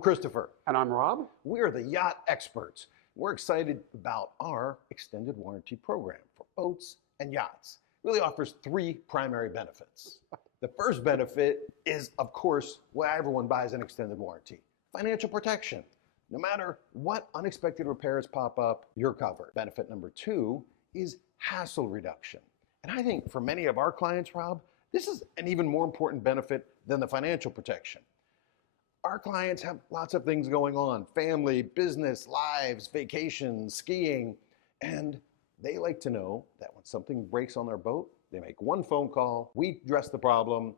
I'm Christopher. And I'm Rob. We are the Yacht Experts. We're excited about our extended warranty program for boats and yachts. It really offers three primary benefits. The first benefit is, of course, why everyone buys an extended warranty: financial protection. No matter what unexpected repairs pop up, you're covered. Benefit number two is hassle reduction. And I think for many of our clients, Rob, this is an even more important benefit than the financial protection. Our clients have lots of things going on: family, business, lives, vacations, skiing, and they like to know that when something breaks on their boat, they make one phone call, we address the problem,